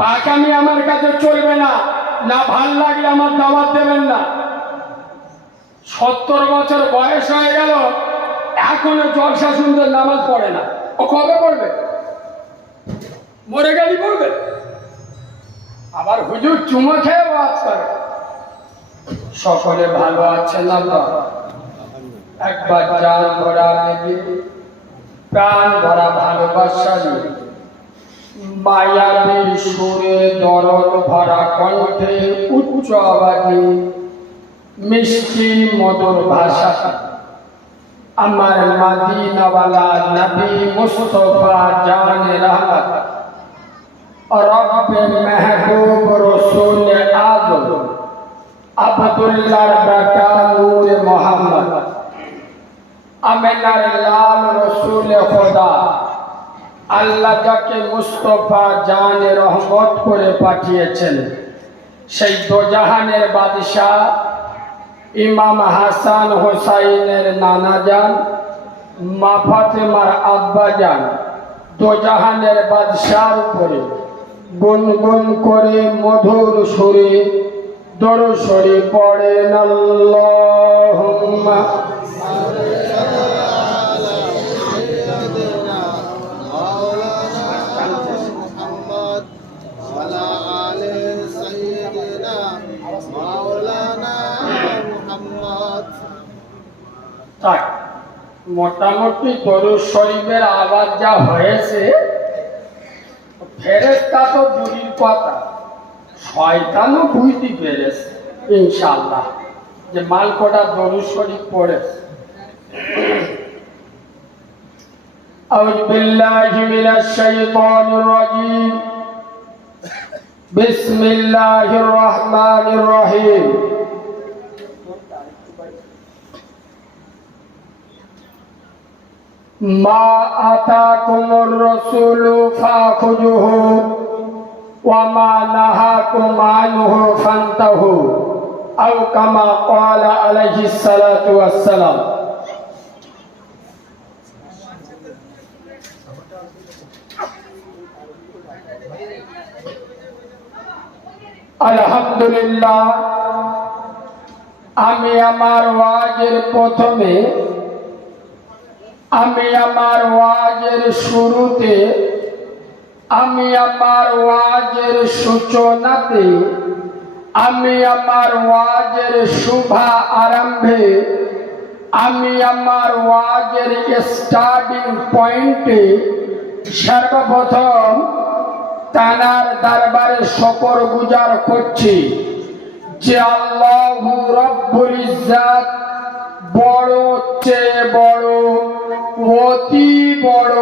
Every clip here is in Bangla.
পাকামি আমার কাছে চলবে না না ভালো লাগলে আমার দাওয়াত দেবেন না। সত্তর বছর বয়স হয়ে গেল, এখনও জলসা সুন্দর নামাজ পড়ে না। ও কবে পড়বে? মরে গেলি পড়বে। আবার হুজুর চুমো খেয়ে ওয়াজ করে। সকলে ভালো আছেন আল্লাহ? একবার জান ভরা প্রাণ ভরা ভালোবাসা নিয়ে। মায়াবী সুরে দরদ ভরা কণ্ঠে উচ্চ আওয়াজে মিষ্টি মধুর ভাষা আমার মাদিনাওয়ালা নবী মুস্তফা জান রহমত রব্বে মেহবুব রসুল আজম আবদুল্লাহর বেটা নূর মোহাম্মদ আমেনার লাল রসুল খোদা আল্লাহ যাকে মুস্তফা জান রহমত করে পাঠিয়েছেন। সেই দোজাহানের বাদশাহ ইমাম হাসান হোসাইনের নানা যান মা ফাতেমার আব্বা যান দোজাহানের বাদশার উপরে গুনগুন করে মধুর সুরে দরসরি পড়েন, আল্লাহুম্মা মোটামুটি দরুদ শরীফের আওয়াজ যা হয়েছে ফেরেস্তা তো দূরের কথা শয়তানও বুঝতে পেরেছে ইনশাল্লাহ যে মালকোটা দরুদ শরীফ পড়েছে أعوذ بالله من الشيطان الرجيم بسم الله الرحمن الرحيم মা আতা কুমর রসুল ফাখুজুহ ওয়া মা নাহা কুমানুহ ফান্তাহু আও কামা ক্বালা আলহামদুলিল্লাহ, আমি আমার ওয়াজের প্রথমে আমি আমার ওয়াজের শুরুতে, আমি আমার ওয়াজের সূচনাতে, আমি আমার ওয়াজের শুভা আরম্ভে, আমি আমার ওয়াজের স্টার্টিং পয়েন্টে সর্বপ্রথম তানার দরবারে শকর গুজার করছি যে আল্লাহ রব্বুল ইজ্জাত বড় চেয়ে বড় অতি বড়,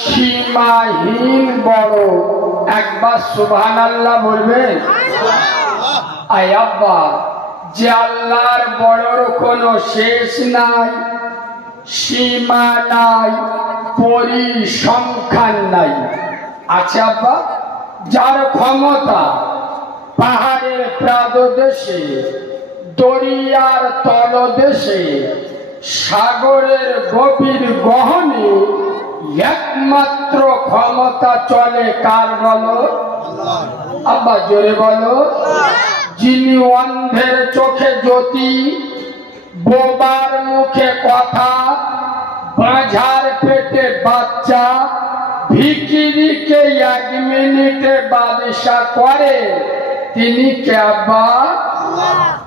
সীমাহীন বড়। একবার সুবহান আল্লাহ আব্বা, যে আল্লাহর বড়র কোনো শেষ নাই, সীমা নাই, পরিসংখ্যান নাই। আছে আব্বা? যার ক্ষমতা পাহাড়ের প্রাদদেশে দরিয়ার তলদেশে সাগরের গভীর গহনে একমাত্র ক্ষমতা চলে কার বলো? আব্বা, জোরে বলো। যিনি অন্ধের চোখে জ্যোতি, বোবার মুখে কথা, বাঝার পেটে বাচ্চা, ভিকিরিকে এক মিনিটে বাদিশা করে, তিনি কে আব্বা?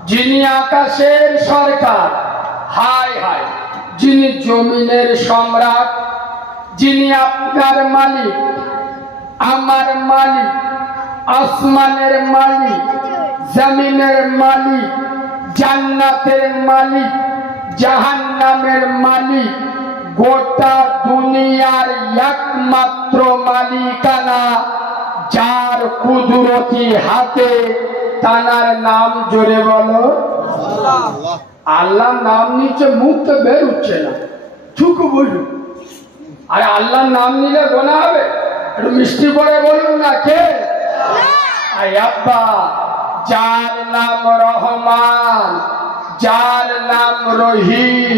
যিনি আকাশের সরকার। হায় হায়, যিনি জমিনের সম্রাট, যিনি আপনার মালিক, আমার মালিক, আসমানের মালিক, জমিনের মালিক, জান্নাতের মালিক, জাহান্নামের মালিক, গোটা দুনিয়ার একমাত্র মালিকানা, যার কুদরতি হাতে তানার নাম জোরে বলো। আল্লাহর নাম নিচে মুখ তো বের উঠছে না। থুকু বলুন। আর আল্লাহর নাম নিলে গোনা হবে? একটু মিষ্টি করে বলুন না কে? আব্বা, যার নাম রহমান, যার নাম রহিম,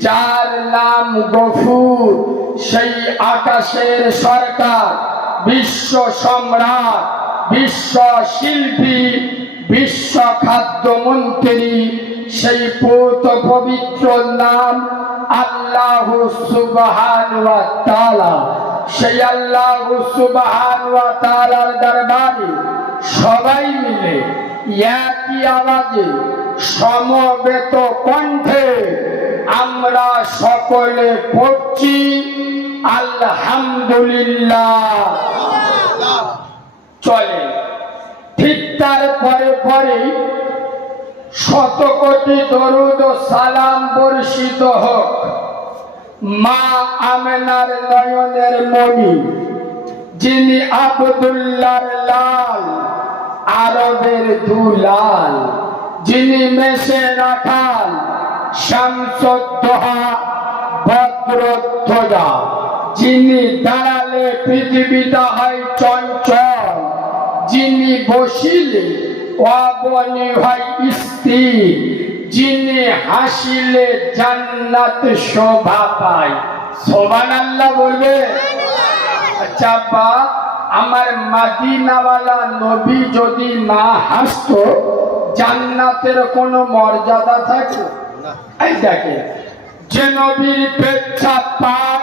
যার নাম গফুর, সেই আকাশের সরকার, বিশ্ব সম্রাট, বিশ্ব শিল্পী বিশ্ব খাদ্যমন্ত্রী সেই পুত পবিত্র নাম আল্লাহ সুবহান তাআলা। সেই আল্লাহ সুবহান ওয়া তাআলার দরবারে সবাই মিলে একই আওয়াজে সমবেত কণ্ঠে আমরা সকলে পড়ছি, আলহামদুলিল্লাহ। চলে তার পরে পরে শত কোটি দরুদ ও সালাম বর্ষিত হোক। মা আমেনার নয়নের মণি, যিনি আবদুল্লার লাল, আরবের দুলাল, যিনি মেশে রাখাল শামসদ্দোহা ভদ্রধ্বজা যিনি দাঁড়ালে পৃথিবীটা হয় চঞ্চল। যিনি বসিলে অবনি হয় স্থির যিনি হাসিলে জান্নাত শোভা পায়। শোভান আল্লাহ বলবে? আচ্ছা আমার মাদিনাওয়ালা নবী যদি না হাসতো, জান্নাতের কোনো মর্যাদা থাকে এই দেখে যে নবীর পেচ্ছাপ পাক,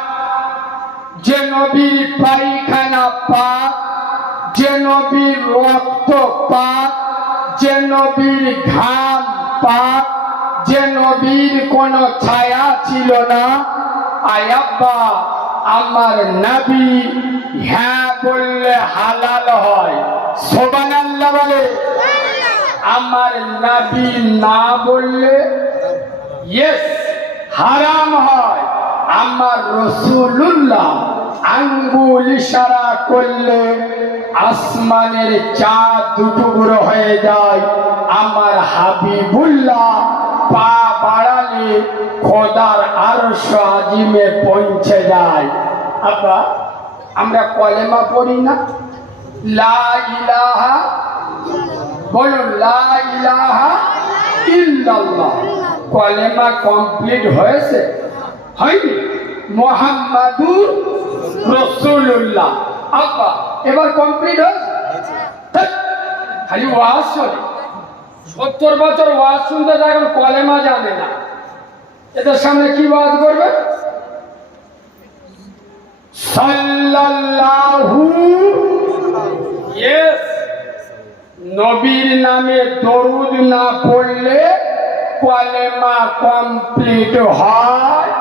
যে নবীর পায়খানা পাক যে নবীর রক্ত পাক যে নবীর ঘাম পাক যে নবীর কোনো ছায়া ছিল না। আয়াব্বা আমার নবী হ্যাঁ বললে হালাল হয়। সোবান আল্লাহ বলে, আমার নবী না বললে ইয়েস হারাম হয়। আমার রসুল্লাহ আঙ্গুল ইশারা করলে আসমানের চাঁদ দুটুকরো হয়ে যায়। আমার হাবিবুল্লাহ পা বাড়ালে খোদার আরশ আজিমে পৌঁছে যায়। আব্বা, আমরা কলেমা পড়ি না? লা ইলাহা, বলুন, লা ইলাহা ইল্লাল্লাহ। কলেমা কমপ্লিট হয়েছে? হয়নি? মোহাম্মদুর রসুল্লাহ আব্বা এবার কমপ্লিট হয়েছে? ধ্যাৎ, খালি ওয়াজ শোনে। সত্তর বছর ওয়াজ শুনতে এখন কলেমা জানে না। এদের সামনে কি ওয়াজ করবে? সাল্লাল্লাহু ইয়েস নবীর নামে দরুদ না পড়লে কলেমা কমপ্লিট হয়।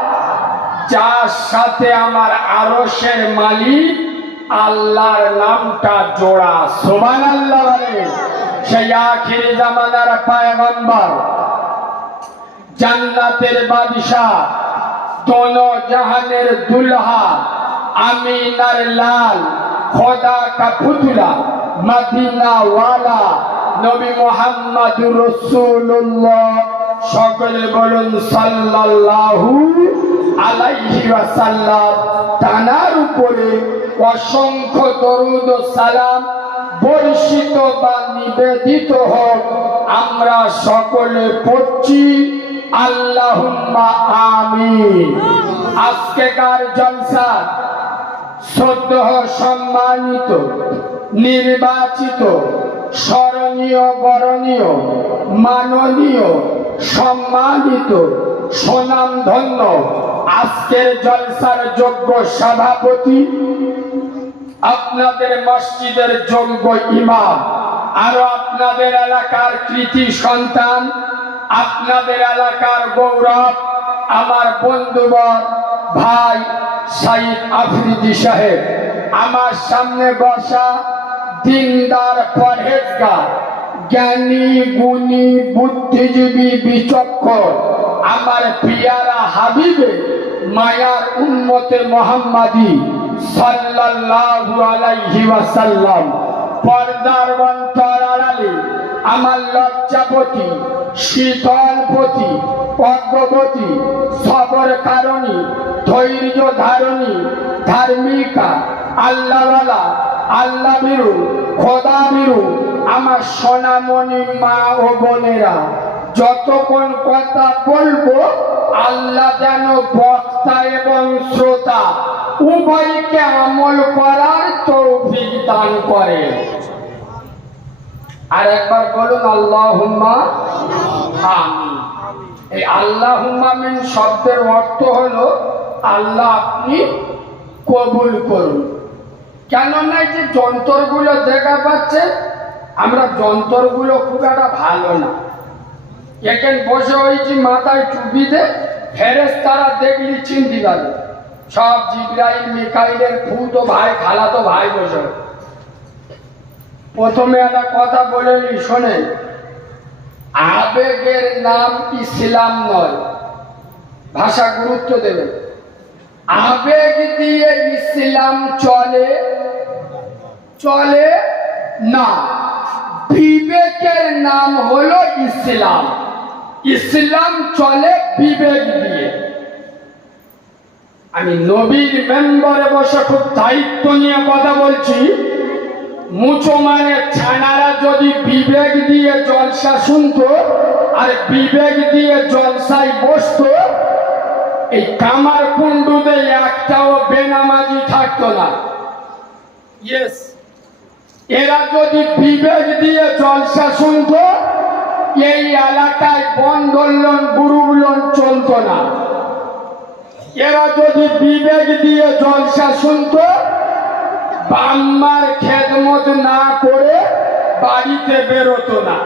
যার সাথে আমার আরসের মালিক আল্লাহর নামটা জোড়া সোমান আল্লাহ সেই আখিরি জামানার পায়গম্বর, জান্নাতের বাদশাহ, দোনো জাহানের দুলহা, আমিনার লাল, খোদা কা পুতলা মদিনা ওয়ালা নবী মোহাম্মদ রসুল্লাহ সকলে বলুন সাল্লাল্লাহু আলাইহি ওয়াসাল্লাম, তানার উপরে অসংখ্য দরুদ সালাম বর্ষিত বা নিবেদিত হোক। আমরা সকলে পড়ছি, আল্লাহুম্মা আমিন। আজকেকার জলসা? সদ্য সম্মানিত, নির্বাচিত, স্মরণীয়, বরণীয়, মাননীয়, সম্মানিত সুনামধন্য আজকের জলসার যোগ্য সভাপতি, আপনাদের মসজিদের যোগ্য ইমাম, আরও আপনাদের এলাকার কৃতি সন্তান, আপনাদের এলাকার গৌরব, আমার বন্ধুবর ভাই সাইদ আফ্রিদি সাহেব, আমার সামনে বসা দিনদার পরহেজগার, জ্ঞানী, গুণী, বুদ্ধিজীবী, বিচক্ষণ আমার পিয়ারা হাবিবে, মায়ার উন্মতে মোহাম্মদী সাল্লাল্লাহু আলাইহি ওয়াসাল্লাম। পর্দার অন্তর আড়ালে আমার লজ্জাপতি, শীতলপতি পদ্মবতী সবর কারণী, ধৈর্য ধারণী, ধার্মিকা, আল্লাহওয়ালা আল্লাহ বিরু খোদা বিরু আমার সোনামণি মা ও বোনেরা। যতক্ষণ কথা বলব, আল্লাহ যেন বক্তা এবং শ্রোতা উভয়কে আমল করার তৌফিক দান করে। আর একবার বলুন আল্লাহ এই আল্লাহ মিন শব্দের অর্থ হলো, আল্লাহ আপনি কবুল করুন। কেননা যে যন্ত্রগুলো দেখা পাচ্ছে, আমরা যন্ত্রগুলো খুব একটা ভালো না। এখানে বসে হয়েছি মাথায় টুপি দে ফেরেস তারা দেখলি চিনতে পারবে সব জিব্রাইল, মিকাইলের ফুতো ভাই, খালাতো ভাই বসে প্রথমে একটা কথা বলে নি শোনেন আবেগের নাম ইসলাম নয়, ভাষা গুরুত্ব দেবে। আবেগ দিয়ে ইসলাম চলে চলে না। বিবেকের নাম হলো ইসলাম। ইসলাম চলে বিবেক দিয়ে। আমি নবীর মেম্বারে বসে খুব দায়িত্ব নিয়ে কথা বলছি। মুচো মানে ছানারা যদি বিবেক দিয়ে জলসা শুনতো আর বিবেক দিয়ে জলসায় বসতো এই কামার কুণ্ডুতে একটাও বেনামাজি থাকতো না। এরা যদি বিবেক দিয়ে জলসা শুনতো এই এলাকায় বন্ধলন গুরুগুলন চলতো না। এরা যদি বিবেক দিয়ে জলসা শুনতো, বাম্মার খেদমত না করে বাড়িতে বেরোতো না।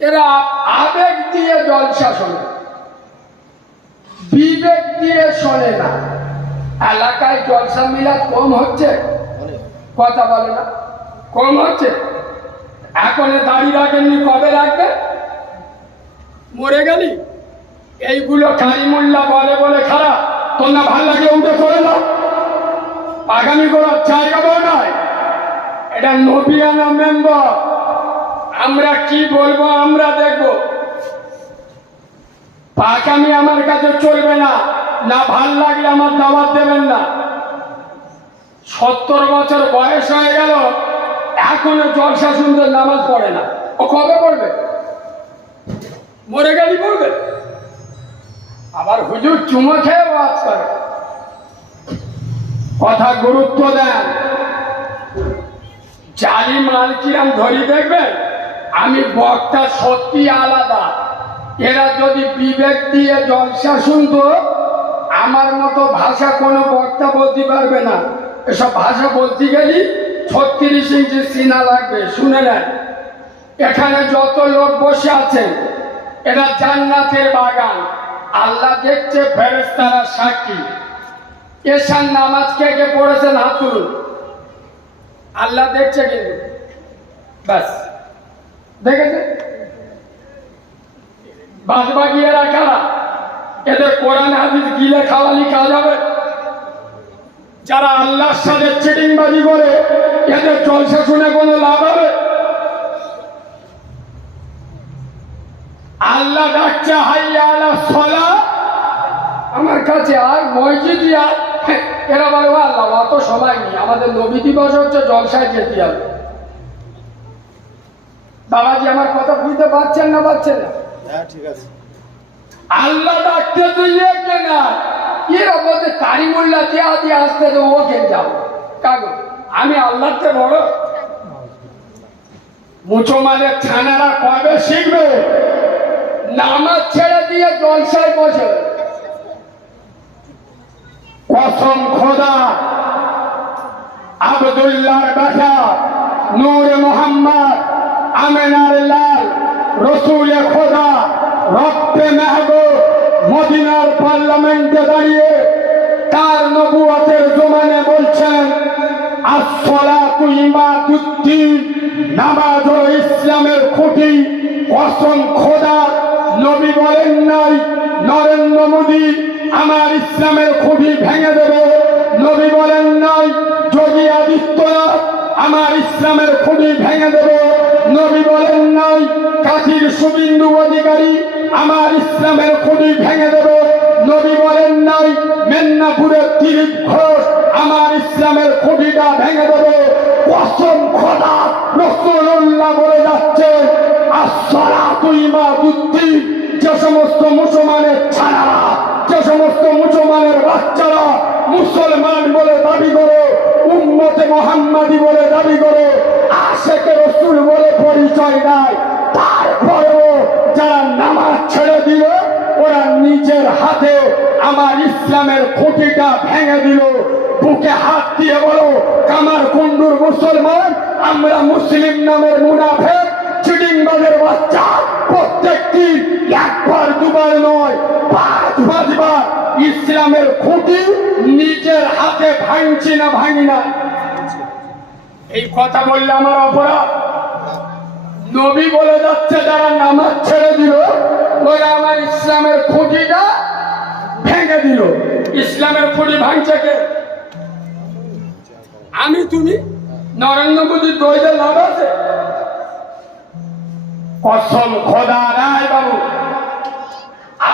এরা আবেগ দিয়ে জলসা শোনে, বিবেক দিয়ে শোনে না। এলাকায় জলসা মিলাদ কম হচ্ছে? কথা বলে না। কম হচ্ছে? এখন এ দাঁড়িয়ে রাখেননি, কবে রাখবে? মরে গেলি? এইগুলো কারিমুল্লা বলে বলে খারাপ না ভালো লাগে উঠে করে দাও আগামী করার জায়গাও নয়। এটা নবিয়ানা মেম্বার। আমরা কি বলব, আমরা দেখব। পাকামি আমার কাছে চলবে না। না ভালো লাগলে আমার দাওয়াত দেবেন না। সত্তর বছর বয়স হয়ে গেল। এখনও জলসা সুন্দর নামাজ পড়ে না। ও কবে পড়বে? মরে গেলি পড়বে? আবার হুজুর চুমো খেয়ে ওয়াজ করে। কথা গুরুত্ব দেন। জালি মাল কিরাম ধরি দেখবেন? আমি বক্তা সত্যি আলাদা। এরা যদি বিবেক দিয়ে জলসা শুনতো, আমার মতো ভাষা কোনো বক্তা বলতে পারবে না। এসব ভাষা বলতে গেলি ছত্রিশ ইঞ্চি সিনা লাগবে, শুনে নেন। এখানে যত লোক বসে আছেন এরা জান্নাতের বাগান। আল্লাহ দেখছে ফেরেস্তারা সাক্ষী। এসার নামাজ কে কে পড়েছেন হাত তুলুন। আল্লাহ দেখছে কিন্তু। ব্যাস। দেখেছে বাদ বাকি এরা কারা? এদের কোরআন হাদিস গিলে খাওয়ালি খাওয়া যাবে। যারা আল্লাহর সাথে চিটিংবাজি করে এদের জলসা শুনে কোনো লাভ হবে? আল্লাহ ডাকছে হাইয়া আল্লাহ সলা। আমার কাছে আর মসজিদই আর এরা বলে আল্লাহ অত সময় নেই। আমাদের নবী দিবস হচ্ছে জলসায় যেতে হবে। বাবাজি আমার কথা বুঝতে পারছেন না পারছেন না? হ্যাঁ ঠিক আছে। আল্লাহ ডাকতে দিয়ে কেনা এরা বলতে কারিমুল্লা দেয়া দিয়ে আসতে তো ও কাগো আমি বড়? মুসলমানের কবে শিখবে? নামাজ ছেড়ে দিয়ে জলসায় বসে। কসম খোদা। আবদুল্লাহর বাসা, নূর মোহাম্মদ, আমেনার লাল রসুল খোদা, রক্তে মেহবুব। মদিনার পার্লামেন্টে দাঁড়িয়ে তার নবুয়াতের জমানে বলছেন নামাজ হলো ইসলামের খুঁটি কসম খোদা নবী বলেন নাই, নরেন্দ্র মোদী আমার ইসলামের খুঁটি ভেঙে দেবে, নবী বলেন নাই, যোগী আদিত্যনাথ আমার ইসলামের খুঁটি ভেঙে দেবে, নবী বলেন নাই কাশীর শুভিন্দু অধিকারী আমার ইসলামের খুঁটি ভেঙে দেবে। নবী বলেন নাই, মেদিনীপুরের তিরিপ ঘোষ আমার ইসলামের খুঁটিটা ভেঙে দেবে। কসম খোদা রসুল্লাহ বলে যাচ্ছে আসসালা তুই মা বুদ্ধি যে সমস্ত মুসলমানের ছাড়ারা যে সমস্ত মুসলমানের বাচ্চারা মুসলমান বলে দাবি করে, উম্মতে মোহাম্মদী বলে দাবি করে, আশেকে রসুল বলে পরিচয় নাই তারপরেও যারা নামাজ ছেড়ে দিল, ওরা নিজের হাতে আমার ইসলামের খুঁটিটা ভেঙে দিল। বুকে হাত দিয়ে বলো কামার কুন্ডুর মুসলমান, আমরা মুসলিম নামের মুনাফেক চিডিংবাজের বাচ্চা, প্রত্যেকটি একবার দুবার নয় পাঁচ পাঁচবার ইসলামের খুঁটি নিজের হাতে ভাঙছি না ভাঙি না। এই কথা বললে আমার অপরাধ। নবী বলে যাচ্ছে, যারা নামাজ ছেড়ে দিল, ওরা আমার ইসলামের খুঁটিটা ভেঙে দিল। ইসলামের খুঁটি ভাঙছে কে? আমি, তুমি? নরেন্দ্র মোদীর দৈদের লাভ আছে কসম খোদা রায় বাবু।